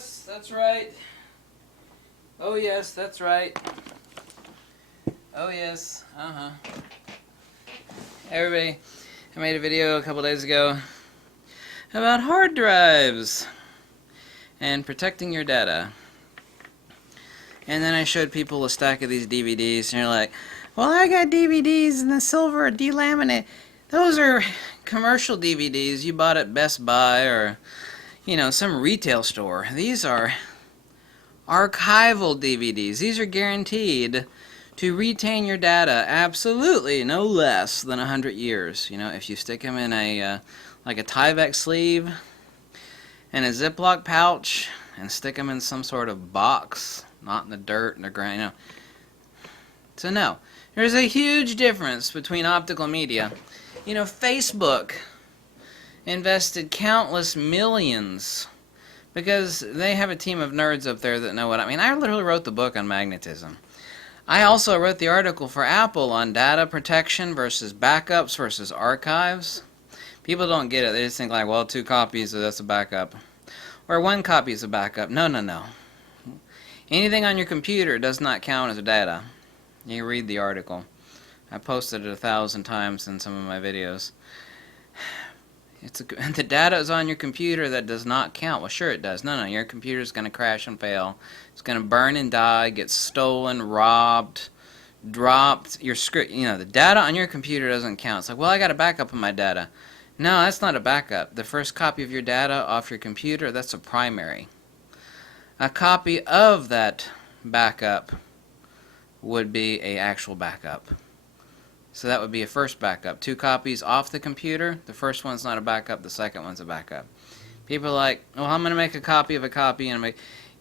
yes, that's right. Oh yes, that's right. Oh yes, Everybody, I made a video a couple days ago about hard drives and protecting your data. And then I showed people a stack of these DVDs, and you're like, well, I got DVDs in the silver delaminate. Those are commercial DVDs you bought at Best Buy or, you know, some retail store. These are archival DVDs. These are guaranteed to retain your data absolutely no less than 100 years. You know, if you stick them in a like a Tyvek sleeve and a Ziploc pouch and stick them in some sort of box, not in the dirt and the ground, you know. So no, there's a huge difference between optical media. You know, Facebook invested countless millions because they have a team of nerds up there that know what I mean. I literally wrote the book on magnetism. I also wrote the article for Apple on data protection versus backups versus archives. People don't get it. They just think like, well, 2 copies, so that's a backup. Or 1 copy is a backup. No, no, no. Anything on your computer does not count as data. You read the article. I posted it 1,000 times in some of my videos. The data is on your computer that does not count. Well, sure it does. No, your computer is going to crash and fail. It's going to burn and die, get stolen, robbed, dropped. Your script, you know, the data on your computer doesn't count. It's like, well, I got a backup of my data. No, that's not a backup. The first copy of your data off your computer, that's a primary. A copy of that backup would be an actual backup. So that would be a first backup. 2 copies off the computer. The first one's not a backup. The second one's a backup. People are like, well, I'm going to make a copy of a copy. And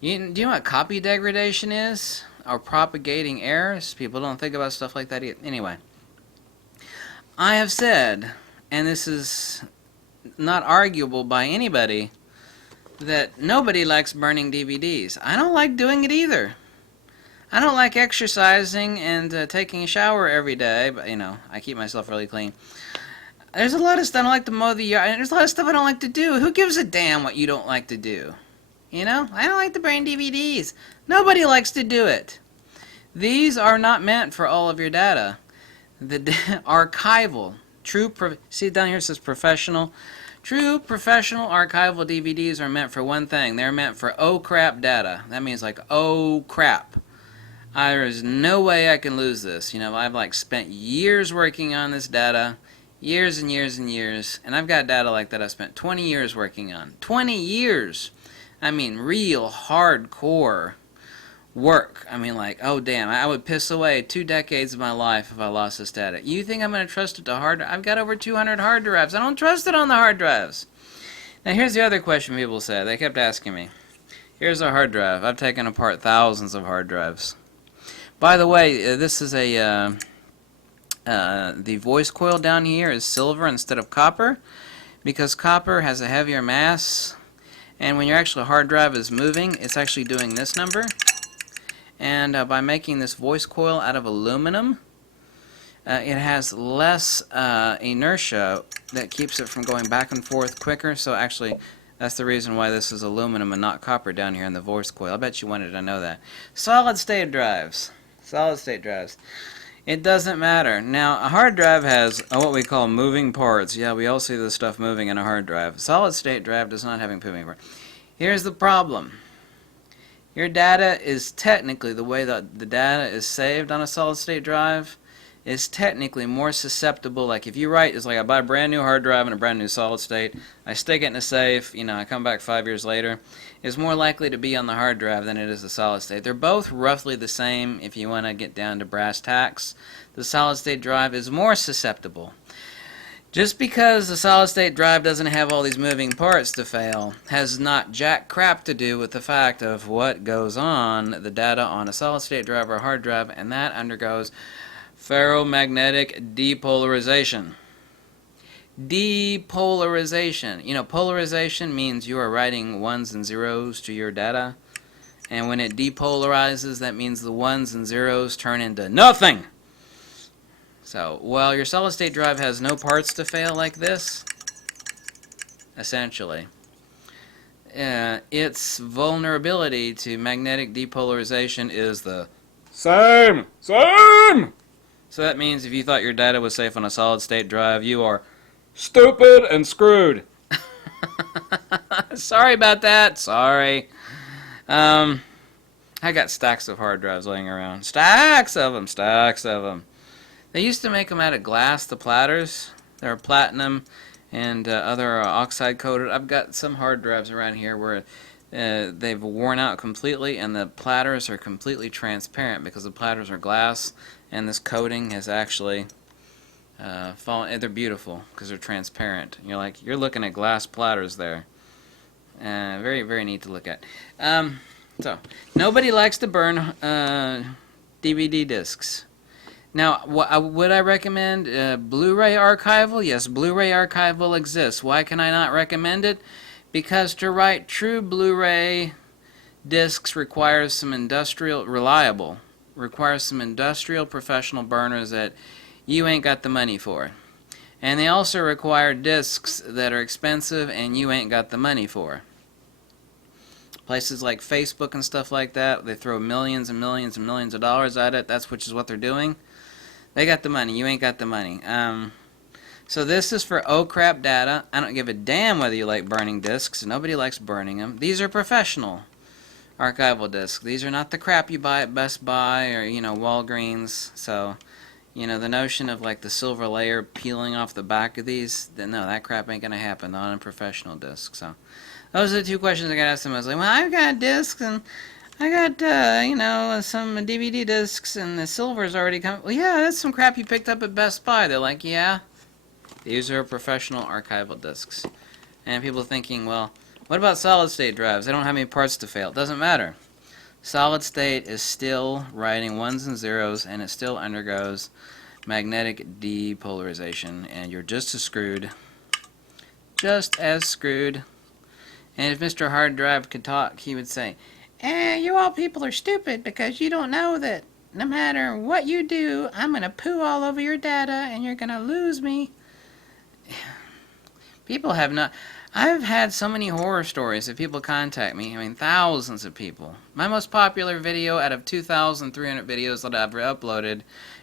do you know what copy degradation is? Or propagating errors? People don't think about stuff like that either. Anyway, I have said, and this is not arguable by anybody, that nobody likes burning DVDs. I don't like doing it either. I don't like exercising and taking a shower every day, but, you know, I keep myself really clean. There's a lot of stuff I don't like to mow the yard, and there's a lot of stuff I don't like to do. Who gives a damn what you don't like to do? You know, I don't like to burn DVDs. Nobody likes to do it. These are not meant for all of your data. The archival, see down here it says professional. True professional archival DVDs are meant for one thing. They're meant for oh crap data. That means like oh crap. There is no way I can lose this. You know, I've like spent years working on this data, years and years and years, and I've got data like that I've spent 20 years working on. 20 years! I mean, real hardcore work. I mean, like, oh damn, I would piss away 2 decades of my life if I lost this data. You think I'm going to trust it to hard drive? I've got over 200 hard drives. I don't trust it on the hard drives. Now here's the other question people said. They kept asking me. Here's a hard drive. I've taken apart thousands of hard drives. By the way, this is the voice coil down here is silver instead of copper, because copper has a heavier mass, and when your actual hard drive is moving, it's actually doing this number. And by making this voice coil out of aluminum, it has less inertia that keeps it from going back and forth quicker. So actually, that's the reason why this is aluminum and not copper down here in the voice coil. I bet you wanted to know that. Solid state drives. Solid state drives. It doesn't matter. Now, a hard drive has what we call moving parts. Yeah, we all see this stuff moving in a hard drive. Solid state drive does not have moving parts. Here's the problem. Your data is technically, the way that the data is saved on a solid state drive is technically more susceptible. Like if you write, it's like I buy a brand new hard drive and a brand new solid state, I stick it in a safe, you know, I come back 5 years later, it's more likely to be on the hard drive than it is the solid state. They're both roughly the same if you want to get down to brass tacks. The solid state drive is more susceptible. Just because the solid state drive doesn't have all these moving parts to fail has not jack crap to do with the fact of what goes on the data on a solid state drive or a hard drive, and that undergoes ferromagnetic depolarization. Depolarization. You know, polarization means you are writing ones and zeros to your data, and when it depolarizes, that means the ones and zeros turn into nothing. So, while your solid state drive has no parts to fail like this, essentially, its vulnerability to magnetic depolarization is the same. Same! So that means if you thought your data was safe on a solid state drive, you are stupid and screwed. Sorry about that. Sorry. I got stacks of hard drives laying around. Stacks of them. Stacks of them. They used to make them out of glass, the platters. They're platinum and other oxide coated. I've got some hard drives around here where they've worn out completely and the platters are completely transparent because the platters are glass and this coating has actually fallen. They're beautiful because they're transparent. You're looking at glass platters there. Very, very neat to look at. So, nobody likes to burn DVD discs. Now, would I recommend Blu-ray archival? Yes, Blu-ray archival exists. Why can I not recommend it? Because to write true Blu-ray discs requires some industrial professional burners that you ain't got the money for. And they also require discs that are expensive and you ain't got the money for. Places like Facebook and stuff like that, they throw millions and millions and millions of dollars at it. That's which is what they're doing. They got the money. You ain't got the money. So this is for oh crap data. I don't give a damn whether you like burning discs. Nobody likes burning them. These are professional archival discs. These are not the crap you buy at Best Buy or Walgreens. So the notion of like the silver layer peeling off the back of these, no, that crap ain't gonna happen on a professional disc. So those are the two questions I got asked them. I was like, well, I've got discs and I got, some DVD discs and the silver's already come. Well, yeah, that's some crap you picked up at Best Buy. They're like, yeah, these are professional archival discs. And people thinking, well, what about solid state drives? They don't have any parts to fail. It doesn't matter. Solid state is still writing ones and zeros and it still undergoes magnetic depolarization. And you're just as screwed. Just as screwed. And if Mr. Hard Drive could talk, he would say, you all people are stupid because you don't know that no matter what you do, I'm going to poo all over your data and you're going to lose me. People have not... I've had so many horror stories that people contact me. I mean, thousands of people. My most popular video out of 2,300 videos that I've uploaded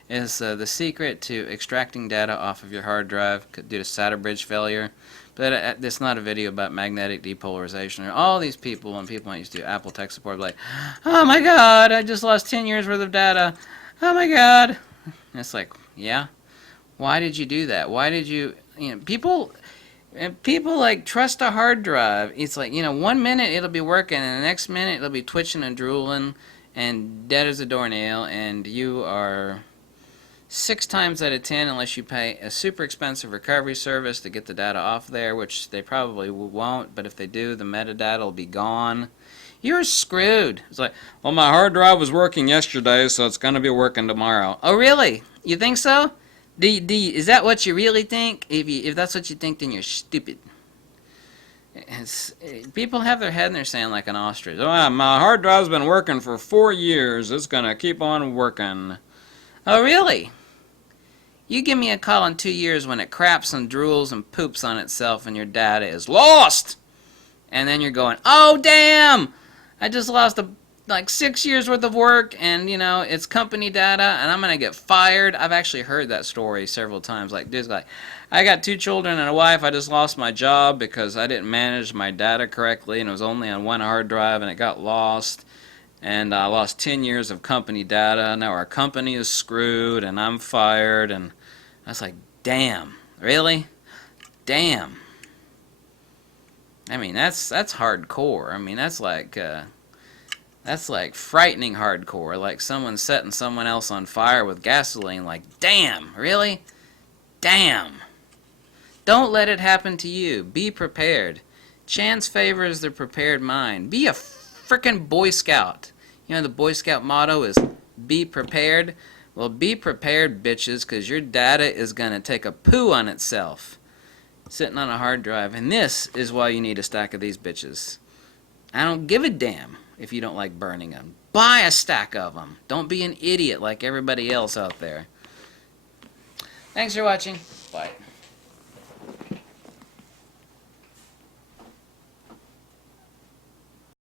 is the secret to extracting data off of your hard drive due to SATA bridge failure. But it's not a video about magnetic depolarization. All these people, when people used to do Apple tech support, like, oh my god, I just lost 10 years worth of data. Oh my god. And it's like, yeah? Why did you do that? Why did you... people like trust a hard drive. It's like, 1 minute it'll be working and the next minute it'll be twitching and drooling and dead as a doornail and you are 6 times out of 10, unless you pay a super expensive recovery service to get the data off there, which they probably won't, but if they do, the metadata will be gone. You're screwed. It's like, well, my hard drive was working yesterday, so it's going to be working tomorrow. Oh, really? You think so? Is that what you really think? If that's what you think, then you're stupid. People have their head in their sand like an ostrich. Oh, my hard drive's been working for 4 years. It's going to keep on working. Oh, really? You give me a call in 2 years when it craps and drools and poops on itself and your data is lost. And then you're going, oh, damn! I just lost like 6 years worth of work and, it's company data and I'm going to get fired. I've actually heard that story several times. Like, dude's like, I got 2 children and a wife. I just lost my job because I didn't manage my data correctly and it was only on one hard drive and it got lost. And I lost 10 years of company data. Now our company is screwed and I'm fired. And I was like, damn, really? Damn. I mean, that's hardcore. I mean, that's like frightening hardcore. Like someone setting someone else on fire with gasoline. Like, damn, really? Damn. Don't let it happen to you. Be prepared. Chance favors the prepared mind. Be a frickin' Boy Scout. The Boy Scout motto is be prepared. Well, be prepared, bitches, because your data is going to take a poo on itself sitting on a hard drive. And this is why you need a stack of these bitches. I don't give a damn if you don't like burning them. Buy a stack of them. Don't be an idiot like everybody else out there. Thanks for watching. Bye.